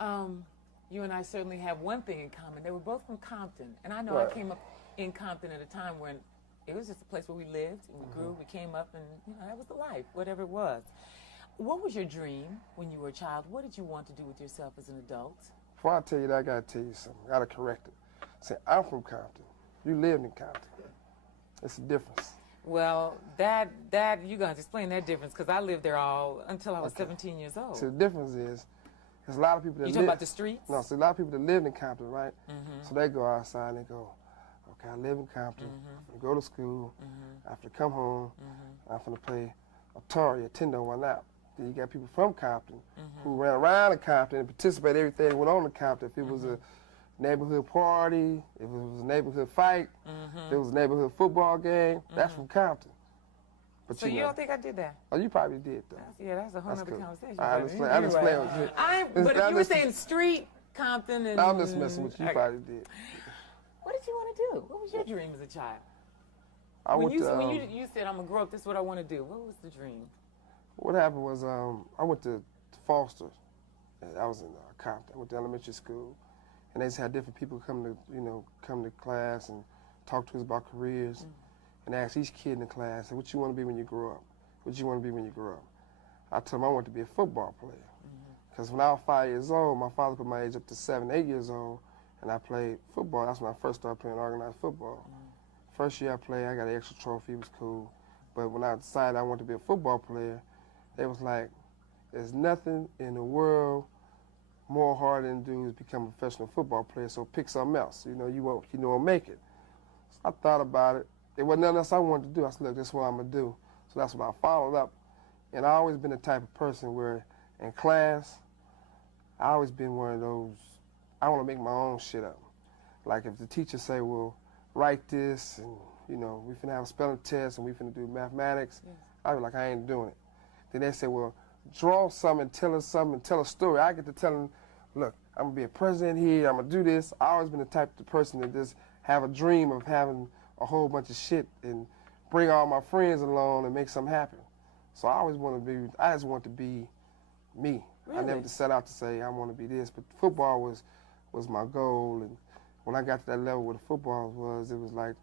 You and I certainly have one thing in common. They were both from Compton. And I know Right. I came up in Compton at a time when it was just a place where we lived and we grew, we came up, and that was the life, whatever it was. What was your dream when you were a child? What did you want to do with yourself as an adult? Before I tell you that, I got to tell you something. I got to correct it. Say, I'm from Compton. You lived in Compton. It's a difference. Well, that you're going to explain that difference, because I lived there until I was 17 years old. So the difference is, there's a lot of people that You talking about the streets? No, so a lot of people that live in Compton, right? So they go outside and they go, okay, I live in Compton. I go to school. I have to come home. I'm going to play Atari, Nintendo, one out. Then you got people from Compton who ran around in Compton and participated in everything that went on in Compton. If it was a neighborhood party, if it was a neighborhood fight, if it was a neighborhood football game, that's from Compton. But So you don't think I did that? Oh, you probably did, though. That's a whole That's other cool. conversation. I just play with you. But if you were saying street, Compton, and... I'm just messing with you. You probably did. What did you want to do? What was your dream as a child? When you said, I'm going to grow up, this is what I want to do. What was the dream? What happened was I went to Foster. I was in Compton. I went to elementary school. And they just had different people come to class and talk to us about careers. And ask each kid in the class, what you want to be when you grow up? What you want to be when you grow up? I told them I wanted to be a football player. Because when I was 5 years old, my father put my age up to 7, 8 years old, and I played football. That's when I first started playing organized football. First year I played, I got an extra trophy. It was cool. But when I decided I wanted to be a football player, they was like, there's nothing in the world more hard than to do is become a professional football player, so pick something else. You won't make it. So I thought about it. There wasn't nothing else I wanted to do. I said, look, this is what I'm going to do. So that's what I followed up. And I've always been the type of person where in class, I always been one of those, I want to make my own shit up. Like if the teacher say, well, write this, and, we finna have a spelling test, and we finna do mathematics, I'd be like, I ain't doing it. Then they say, well, draw something, tell us something, tell a story. I get to tell them, look, I'm going to be a president here, I'm going to do this. I've always been the type of person that just have a dream of having a whole bunch of shit and bring all my friends along and make something happen. So I just want to be me. Really? I never just set out to say I want to be this, but football was my goal. And when I got to that level where the football was, it was like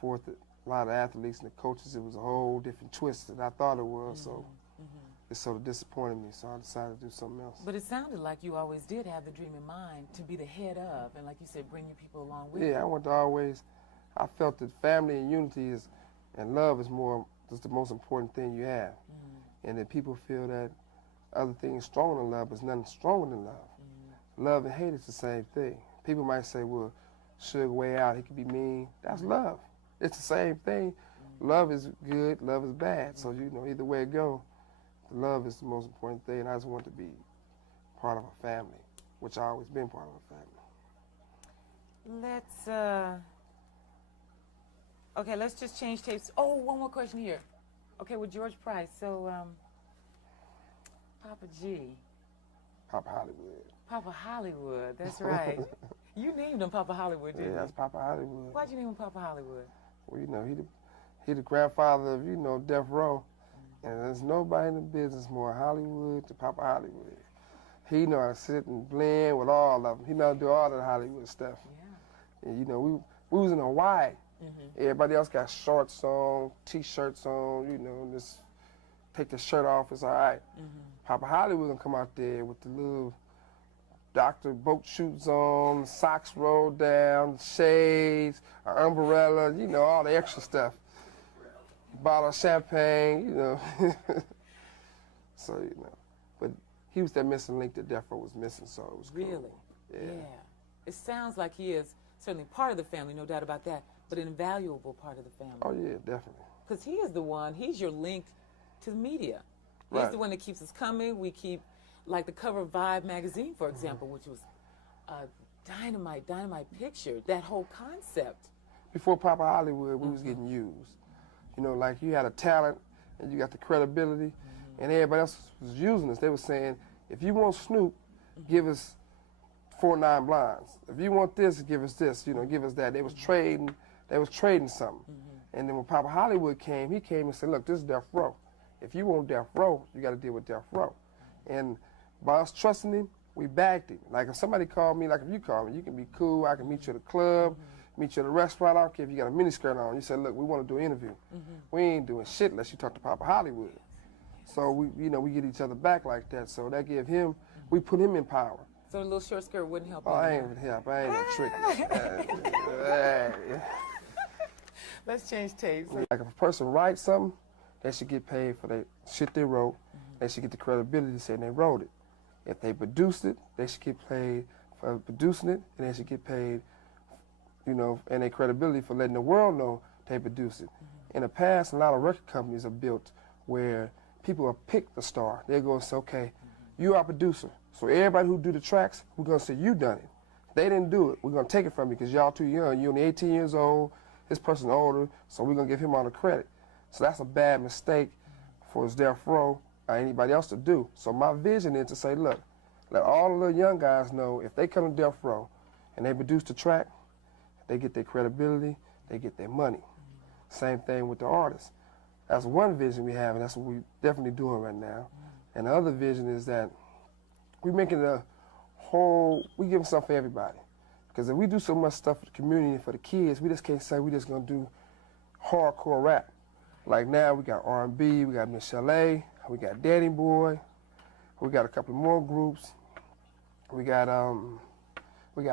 for a lot of athletes and the coaches, it was a whole different twist than I thought it was. So it sort of disappointed me, so I decided to do something else. But it sounded like you always did have the dream in mind to be the head of, and like you said, bring your people along with you. Yeah, I felt that family and unity and love is the most important thing you have. And that people feel that other things stronger than love, but there's nothing stronger than love. Love and hate is the same thing. People might say, well, Suge way out, he could be mean. That's love. It's the same thing. Love is good, love is bad. So, either way it go, love is the most important thing. And I just want to be part of a family, which I've always been part of a family. Let's just change tapes. Oh, one more question here. Okay, with George Price. So, Papa G. Papa Hollywood. Papa Hollywood, that's right. You named him Papa Hollywood, didn't you? Yeah, that's Papa Hollywood. Why'd you name him Papa Hollywood? Well, he the grandfather of, Death Row. And there's nobody in the business more Hollywood than Papa Hollywood. He know how to sit and blend with all of them. He know how to do all that Hollywood stuff. Yeah. And, we was in Hawaii. Everybody else got shorts on, T-shirts on, just take the shirt off, it's all right. Papa Hollywood gonna come out there with the little Dr. boat shoes on, socks rolled down, shades, an umbrella, all the extra stuff. Bottle of champagne, So, but he was that missing link that Death Row was missing, so it was cool. Really? Yeah. It sounds like he is certainly part of the family, no doubt about that, but an invaluable part of the family. Oh, yeah, definitely. Because he's your link to the media. He's the one that keeps us coming. We keep, like the cover of Vibe magazine, for example, which was a dynamite picture, that whole concept. Before Papa Hollywood, we was getting used. Like you had a talent and you got the credibility, and everybody else was using us. They were saying, if you want Snoop, give us 4 9 Blinds. If you want this, give us this, give us that. They was trading something. And then when Papa Hollywood came, he came and said, look, this is Death Row. If you want Death Row, you got to deal with Death Row. And by us trusting him, we backed him. Like if somebody called me, like if you call me, you can be cool. I can meet you at a club, meet you at a restaurant. I don't care if you got a miniskirt on. You say, look, we want to do an interview. We ain't doing shit unless you talk to Papa Hollywood. So we, you know, we get each other back like that. So that give him, we put him in power. So a little short skirt wouldn't help. Oh, I ain't gonna help. I ain't no trick. Let's change tapes. Like if a person writes something, they should get paid for the shit they wrote. They should get the credibility saying they wrote it. If they produced it, they should get paid for producing it, and they should get paid, you know, and their credibility for letting the world know they produced it. In the past, a lot of record companies are built where people will pick the star. They go and say, okay, you are a producer. So everybody who do the tracks, we're going to say you done it. They didn't do it. We're going to take it from you because y'all too young. You're only 18 years old. This person older, so we're going to give him all the credit. So that's a bad mistake for Death Row or anybody else to do. So my vision is to say, look, let all the little young guys know if they come to Death Row and they produce the track, they get their credibility, they get their money. Same thing with the artists. That's one vision we have, and that's what we're definitely doing right now. And the other vision is that we're making a whole, we giving something for everybody. Because if we do so much stuff for the community and for the kids, we just can't say we just gonna do hardcore rap. Like now we got R&B, we got Michelle A, we got Danny Boy, we got a couple more groups. We got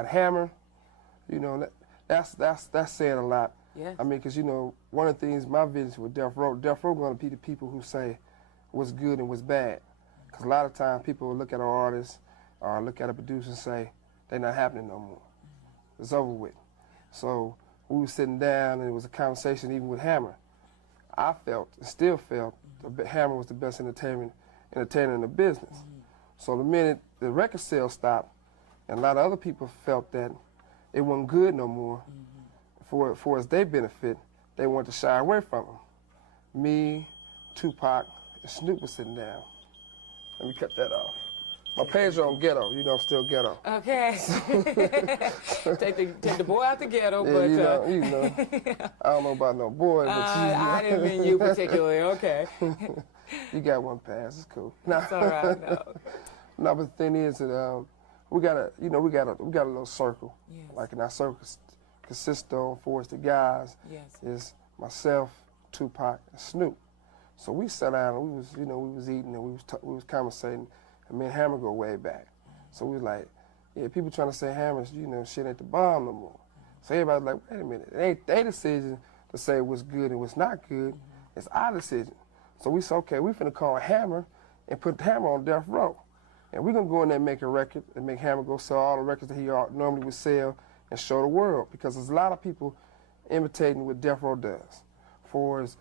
Hammer. You know, that's saying a lot. Yes. I mean, because you know, one of the things my vision with Death Row gonna be the people who say what's good and what's bad. Because a lot of times people will look at an artist or look at a producer and say they're not happening no more. It's over with. So we were sitting down and it was a conversation even with Hammer. I felt, and still felt, Hammer was the best entertainer in the business. So the minute the record sales stopped, and a lot of other people felt that it wasn't good no more, for its their benefit, they wanted to shy away from him. Me, Tupac, and Snoop was sitting down. Let me cut that off. My page on ghetto, you know I'm still ghetto. Okay. take the boy out the ghetto, Yeah, but you know. I don't know about no boy, but I didn't mean you particularly. Okay. You got one pass, it's cool. That's all right. No. No, but the thing is that we got a little circle. Yes. Like in our circle consists of for us the guys is myself, Tupac, and Snoop. So we sat down and we was eating and we was conversating. And me and Hammer go way back. So we was like, yeah, people trying to say Hammer's, shit ain't the bomb no more. So everybody's like, wait a minute, it ain't their decision to say what's good and what's not good. It's our decision. So we said, okay, we finna call Hammer and put Hammer on Death Row. And we're gonna go in there and make a record and make Hammer go sell all the records that he normally would sell and show the world. Because there's a lot of people imitating what Death Row does for us,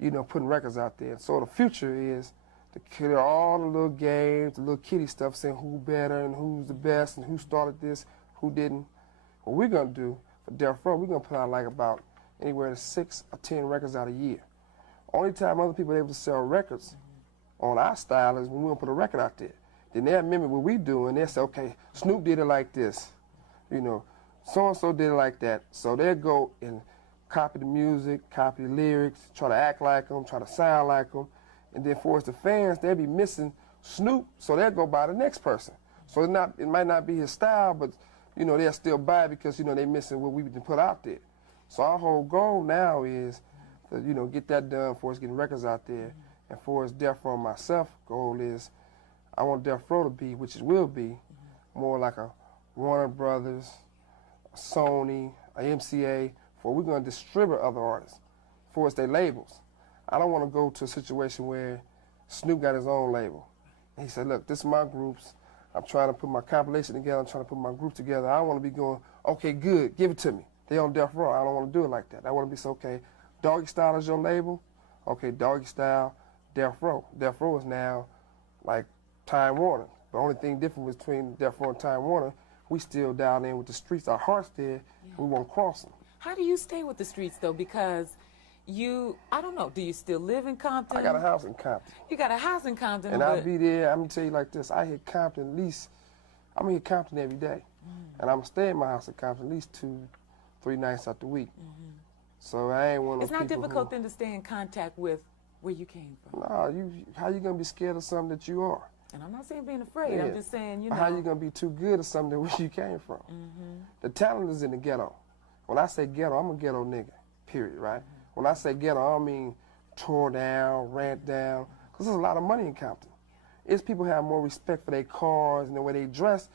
putting records out there. So the future is to kill all the little games, the little kiddie stuff, saying who better and who's the best and who started this, who didn't. What we're gonna do for Death Row, we're gonna put out like about anywhere to 6 or 10 records out a year. Only time other people are able to sell records on our style is when we don't put a record out there. Then they'll mimic what we do and they'll say, okay, Snoop did it like this, so-and-so did it like that. So they'll go and copy the music, copy the lyrics, try to act like them, try to sound like them. And then for us, the fans, they'll be missing Snoop, so they'll go buy the next person. So it might not be his style, but, they'll still buy it because, they're missing what we've been put out there. So our whole goal now is to, get that done for us getting records out there. And for us, Death Row and myself, goal is I want Death Row to be, which it will be, more like a Warner Brothers, a Sony, a MCA, for we're going to distribute other artists for us, their labels. I don't want to go to a situation where Snoop got his own label. And he said, look, this is my groups. I'm trying to put my compilation together. I'm trying to put my group together. I don't want to be going, okay, good, give it to me. They on Death Row. I don't want to do it like that. I want to be so, okay, Doggy Style is your label. Okay, Doggy Style, Death Row. Death Row is now like Time Warner. The only thing different between Death Row and Time Warner, we still down in with the streets. Our heart's there. We won't cross them. How do you stay with the streets, though? Because I don't know, do you still live in Compton? I got a house in Compton. You got a house in Compton. And I'll be there, I'm going to tell you like this, I hit Compton at least, I'm hit Compton every day. And I'm going to stay in my house in Compton at least 2-3 nights out the week. So I ain't one of those people. It's not difficult then to stay in contact with where you came from. No, how you going to be scared of something that you are? And I'm not saying being afraid. Yeah. I'm just saying, you know. How you gonna be too good at something where you came from? The talent is in the ghetto. When I say ghetto, I'm a ghetto nigga. Period. Right? When I say ghetto, I don't mean tore down, rant down, because there's a lot of money in Compton. It's people have more respect for their cars and the way they dress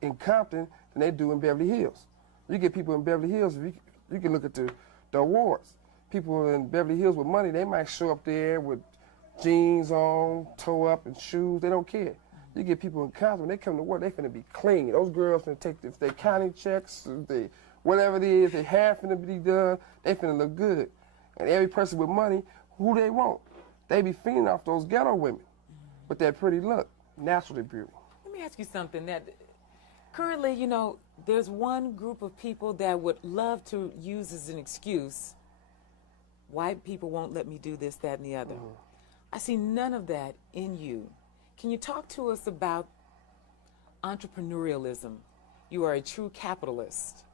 in Compton than they do in Beverly Hills. You get people in Beverly Hills, you can look at the awards. People in Beverly Hills with money, they might show up there with jeans on, toe up, and shoes. They don't care. You get people in Compton, when they come to work, they finna be clean. Those girls finna take, if they counting checks, if they, whatever it is, they have finna be done, they finna look good. And every person with money, who they want? They be feeding off those ghetto women with that pretty look, natural beauty. Let me ask you something. That currently, you know, there's one group of people that would love to use as an excuse, white people won't let me do this, that, and the other. I see none of that in you. Can you talk to us about entrepreneurialism? You are a true capitalist.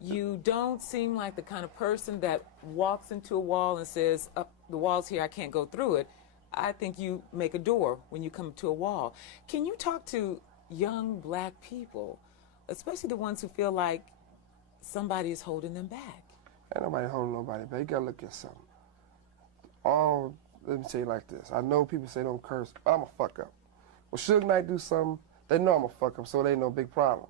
You don't seem like the kind of person that walks into a wall and says, the wall's here, I can't go through it. I think you make a door when you come to a wall. Can you talk to young black people, especially the ones who feel like somebody is holding them back? Ain't nobody holding nobody back. You gotta look at something. Let me say it like this. I know people say don't curse, but I'm a fuck up. Well, Suge might do something, they know I'm a fuck up, so it ain't no big problem.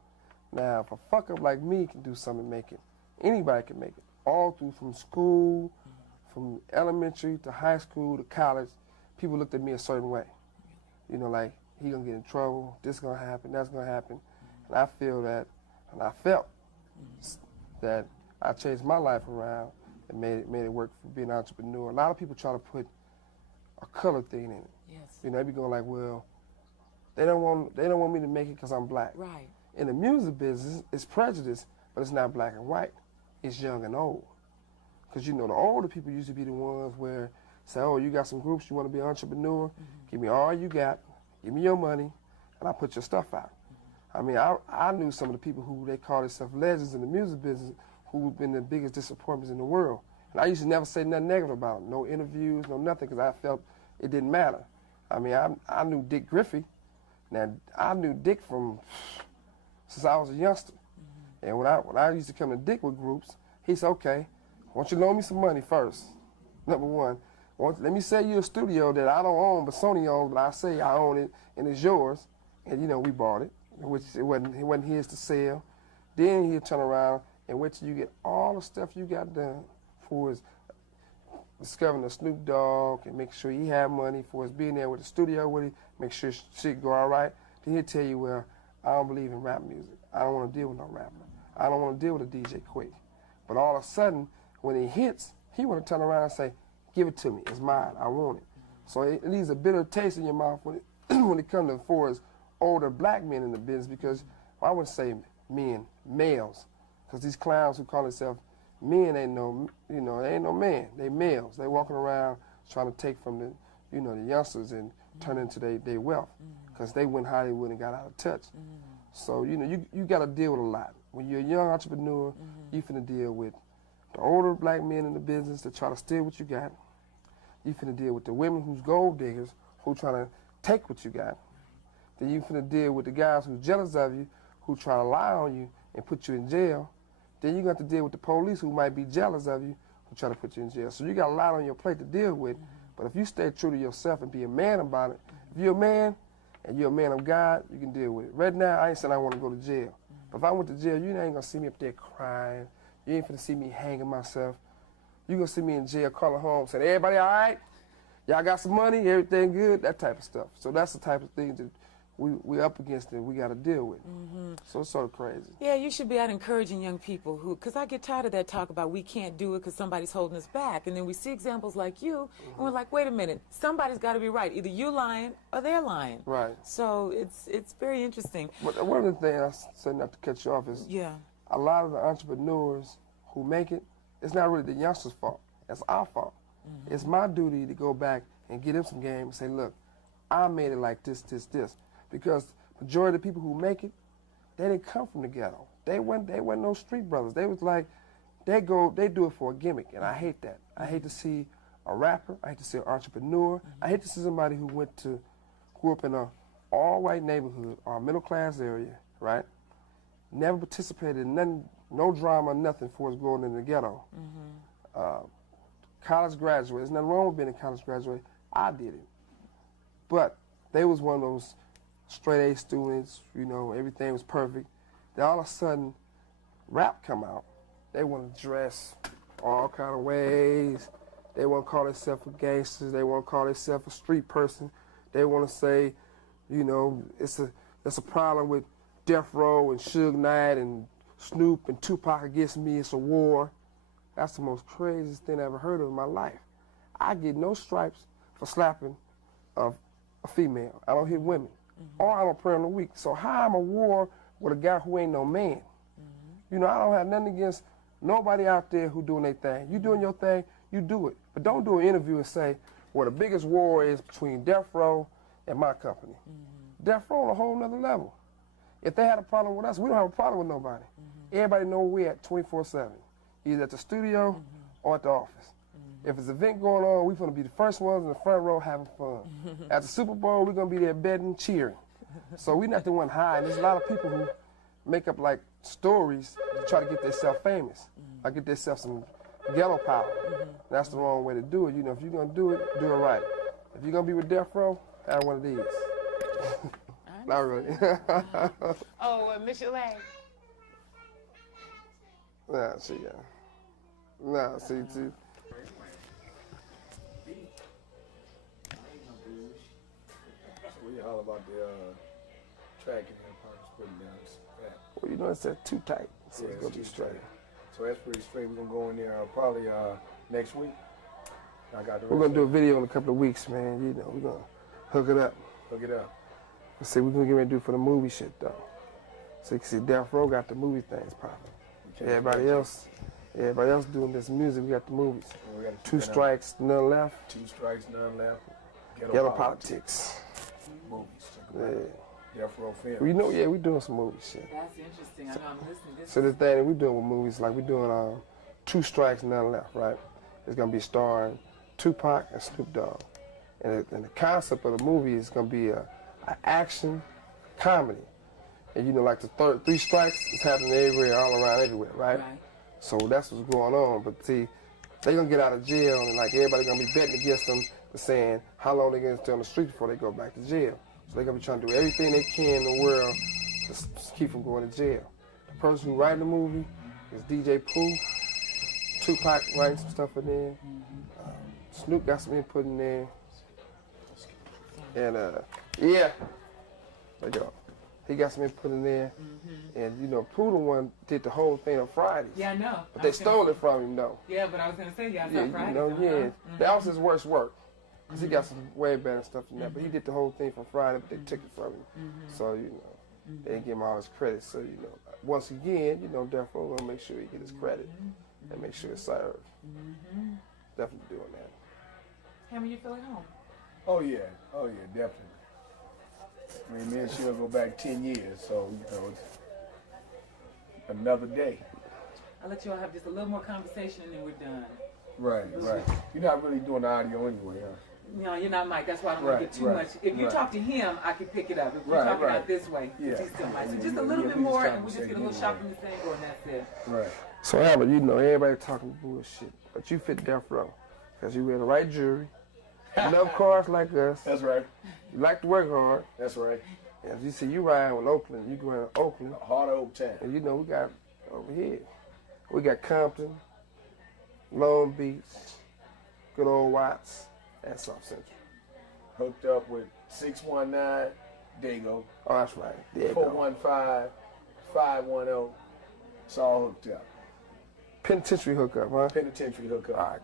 Now, if a fuck up like me can do something and make it, anybody can make it. All through from school, from elementary to high school to college, people looked at me a certain way. You know, like, he gonna get in trouble, this gonna happen, that's gonna happen. And I feel that, and I felt that I changed my life around and made it work for being an entrepreneur. A lot of people try to put a color thing in it. Yes. You know, they be going like, well, they don't want me to make it because I'm black. Right. In the music business, it's prejudice, but it's not black and white. It's young and old. Because, you know, the older people used to be the ones where say, oh, you got some groups, you want to be an entrepreneur? Give me all you got, give me your money, and I'll put your stuff out. I mean, I knew some of the people who they call themselves legends in the music business who've been the biggest disappointments in the world. And I used to never say nothing negative about them, no interviews, no nothing, because I felt it didn't matter. I mean, I knew Dick Griffey. Now, I knew Dick since I was a youngster. And when I used to come to Dick with groups, he said, okay, I want you to loan me some money first, number one. Let me sell you a studio that I don't own, but Sony owns, but I say I own it, and it's yours. And, you know, we bought it, which it wasn't his to sell. Then he'll turn around and wait till you get all the stuff you got done for his discovering the Snoop Dogg and make sure he had money for his being there with the studio with him, make sure shit go all right. Then he'll tell you, well, I don't believe in rap music. I don't want to deal with no rapper. I don't want to deal with a DJ Quick. But all of a sudden, when it hits, he want to turn around and say, give it to me. It's mine. I want it. So it leaves a bitter taste in your mouth when it comes to for as older black men in the business, because I wouldn't say men, males, because these clowns who call themselves men ain't no, you know, they ain't no man. They males. They walking around trying to take from the, you know, the youngsters and turn into their wealth, because they went Hollywood and got out of touch. So, you know, you got to deal with a lot. When you're a young entrepreneur, you finna deal with the older black men in the business that try to steal what you got. You finna deal with the women who's gold diggers who trying to take what you got. Then you finna deal with the guys who's jealous of you, who try to lie on you and put you in jail. Then you got to deal with the police who might be jealous of you, who try to put you in jail. So you got a lot on your plate to deal with. But if you stay true to yourself and be a man about it, if you're a man and you're a man of God, you can deal with it. Right now, I ain't saying I want to go to jail. But if I went to jail, you ain't gonna see me up there crying. You ain't finna see me hanging myself. You gonna see me in jail calling home saying, everybody all right? Y'all got some money? Everything good? That type of stuff. So that's the type of things that we up against and we got to deal with. So it's sort of crazy. Yeah, you should be out encouraging young people who, because I get tired of that talk about we can't do it because somebody's holding us back. And then we see examples like you, and we're like, wait a minute, somebody's got to be right. Either you lying or they're lying. Right. So it's very interesting. But one of the things I said, not to cut you off, is a lot of the entrepreneurs who make it, it's not really the youngsters' fault. It's our fault. It's my duty to go back and get them some game and say, look, I made it like this. Because majority of the people who make it, they didn't come from the ghetto. They weren't no street brothers. They was like, they do it for a gimmick, and I hate that. I hate to see a rapper. I hate to see an entrepreneur. I hate to see somebody who grew up in a all white neighborhood, or middle class area, right? Never participated in nothing, no drama, nothing for us growing in the ghetto. College graduate, there's nothing wrong with being a college graduate. I did it. But they was one of those straight A students, you know, everything was perfect. Then all of a sudden, rap come out. They want to dress all kind of ways. They want to call themselves a gangster. They want to call themselves a street person. They want to say, you know, it's a problem with Death Row and Suge Knight and Snoop and Tupac against me. It's a war. That's the most craziest thing I ever heard of in my life. I get no stripes for slapping a female. I don't hit women. Or I'm a prayer on the week. So how I'm a war with a guy who ain't no man? You know, I don't have nothing against nobody out there who doing their thing. You doing your thing, you do it. But don't do an interview and say, well, the biggest war is between Death Row and my company. Death Row on a whole nother level. If they had a problem with us, we don't have a problem with nobody. Everybody know where we're at 24/7, either at the studio or at the office. If there's an event going on, we're going to be the first ones in the front row having fun. At the Super Bowl, we're going to be there betting, cheering. So we're not the one high. There's a lot of people who make up like stories to try to get themselves famous, or get themselves some ghetto power. That's the wrong way to do it. You know, if you're going to do it right. If you're going to be with Death Row, have one of these. Not really. Miss your leg. Nah, see, too. We all about the track and then parts putting down. Well, you know, it's too tight, so Yeah, it's going to be too straight. tight. So that's pretty straight. We're going to go in there probably next week. I got the We're going to do a rest video in a couple of weeks, man. You know, we're going to hook it up. of it. Hook it up. Let's see, we're going to get ready to do for the movie shit, though. So you can see Death Row got the movie things popping. Everybody else doing this music, we got the movies. We gotta Two check it out. strikes, none left. 2 strikes, none left. Ghetto politics. Movies. Yeah. Death Row Films. We know, we doing some movie shit. That's interesting. I know I'm listening. So the thing that we doing with movies, like we doing 2 strikes, none left, right? It's gonna be starring Tupac and Snoop Dogg, and the concept of the movie is gonna be an action comedy, and you know, like the 3 strikes is happening everywhere, all around, everywhere, right? So that's what's going on. But see, they gonna get out of jail, and like everybody gonna be betting against them, saying how long they gonna stay on the street before they go back to jail. So they're gonna be trying to do everything they can in the world to keep them going to jail. The person who writing the movie is DJ Pooh. Tupac writing some stuff in there. Snoop got some input in there. And there you go. He got some input in there. And you know, Pooh the one did the whole thing on Fridays. Yeah, I know. But they stole it from him though. Yeah, but I was going to say, yeah, Yeah, Friday. you know, that was his worst work. Cause he got some way better stuff than that. But he did the whole thing from Friday, but they took it from him. So, you know, they didn't give him all his credit. So, you know, once again, you know, Death Row gonna make sure he get his credit and make sure it's served. Definitely doing that. Hammer, you feel at home? Oh yeah, definitely. I mean, me and she'll go back 10 years, so you know, it's another day. I'll let you all have just a little more conversation and then we're done. Right. You're not really doing the audio anyway, huh? No, you're not Mike. That's why I don't want to get too much. If you talk to him, I can pick it up. If you're talking out this way, he's still Mike. So just a little bit more, and we just get a little shopping this angle, and that's it. Right. So, Hammer, you know, everybody talking bullshit, but you fit Death Row because you wear the right jewelry. You love cars like us. That's right. You like to work hard. That's right. As you see, you riding with Oakland. You going to Oakland. Hard old time. And you know, we got over here. We got Compton, Long Beach, good old Watts, and South Central. Hooked up with 619 Dago. Oh, that's right. There you go. 415 510. It's all hooked up. Penitentiary hookup, huh? Penitentiary hookup. All right.